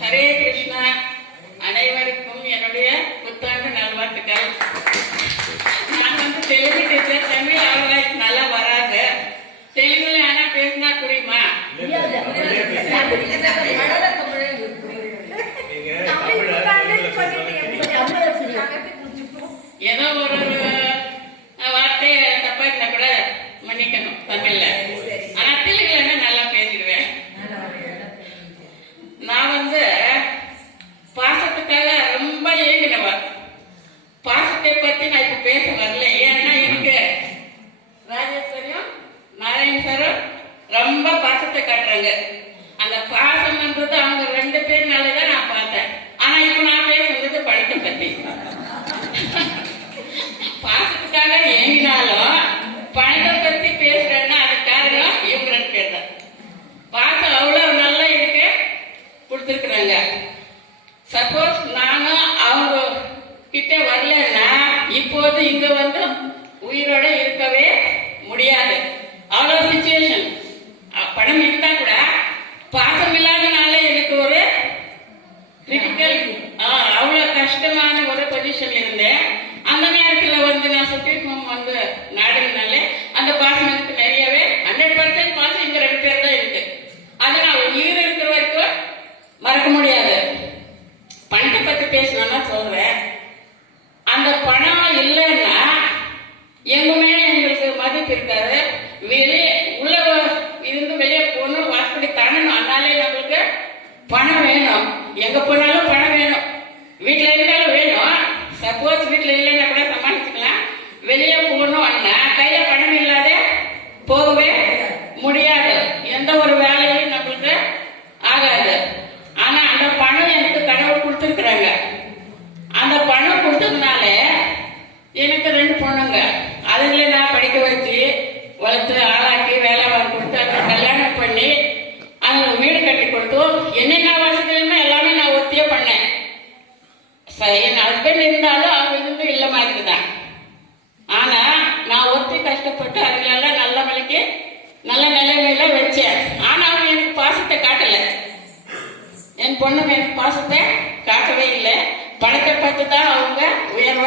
ஹரே கிருஷ்ணா. அனைவருக்கும் என்னுடைய புத்தாண்டு நல்வாழ்த்துக்கள். நான் தெலுங்கு டீச்சர். தமிழ் அவர்களுக்கு நல்லா வராது. தெலுங்குல ஆனா பேசினா புரியுமா? ஏதோ ஒரு வார்த்தையை தப்பா இருந்தா கூட மன்னிக்கணும் தமிழ்ல. ஆனா தெலுங்குல நல்லா பேசிடுவேன். நான் பாசத்துக்காக ரொம்ப ஏங்கினவ. பாசத்தை பத்தி நான் இப்ப பேச வரல. ஏன்னா இருக்கு ராஜேஸ்வரியும் நாராயண சாரும் ரொம்ப பாசத்தை காட்டுறாங்க. அந்த பாசம்ன்றது அவங்க 2 பேர்னாலதான் நான் பார்த்தேன். ஆனா இப்ப நான் பேசுறது பழத்தை பத்தி. பாசத்துக்காக ஏங்கினாலும் பழத்தை பத்தி பேசுறேன்னா அது காரணம் இவங்க 2 பேர் தான். பாசம் அவ்வளவு நல்லா எனக்கு கொடுத்துருக்குறாங்க. சப்போஸ் நானும் அவங்க கிட்ட வரலன்னா இப்போது இங்க உயிரோட இருக்கவே முடியாது. அவ்வளவு சிச்சுவேஷன். பணம் இருந்தா கூட பாசம் இல்லாதனால எனக்கு ஒரு கிரிட்டிக்கல் அவ்வளவு கஷ்டமான ஒரு பொசிஷன்ல இருந்தேன். அந்த நேரத்துல நான் சுப்ரீம் ஹோம் நாடுனாலே அந்த பாசம் எனக்கு நிறையவே 100% பாசம் இங்க 2 பேர் தான் இருக்கு. அதை நான் உயிர் இருக்கிற வரைக்கும் மறக்க முடியாது. பணத்தை பத்தி பேசணும்னா சொல்றேன். அந்த பணம் இல்லைன்னா எங்க மேல எங்களுக்கு மதிப்பு இருக்காது. வெளியே உள்ள இருந்து வெளியே போகணும், வாசப்படி தரணும். அதனாலே நம்மளுக்கு பணம் வேணும். எங்க போனாலும் பணம் வேணும். வீட்டுல இருந்தாலும் வேணும். சப்போஸ் வீட்டுல இல்லைன்னா கூட சமாளிச்சுக்கலாம். வெளியே போகணும் அண்ணா கையில பணம் இல்லாத போகவே முடியாது. எந்த ஒரு வேலையும் நம்மளுக்கு ஆகாது. ஆனா அந்த பணம் எனக்கு கடவுள் கொடுத்துருக்குறாங்க. அந்த பணம் கொடுத்ததுனால எனக்கு 2 பொண்ணுங்க. அதுல நான் படிக்க வச்சு வளர்த்து ஆளாக்கி வேலை வாங்கி கொடுத்து அதை கல்யாணம் பண்ணி அந்த வீடு கட்டி கொடுத்து என்னென்ன வசதியுமே எல்லாமே நான் ஒத்தியே பண்ணேன். என் ஹஸ்பண்ட் இருந்தாலும் அவங்க இல்ல மாதிரி தான். ஆனா நான் ஒத்தி கஷ்டப்பட்டு அதுகளெல்லாம் நல்ல மலைக்கு நல்ல நிலைமையில வச்சேன். ஆனா அவங்க எனக்கு பாசத்தை காட்டல. என் பொண்ணுங்க எனக்கு பாசத்தை காட்டவே இல்லை. பணத்தை பார்த்து தான் அவங்க உயர்வ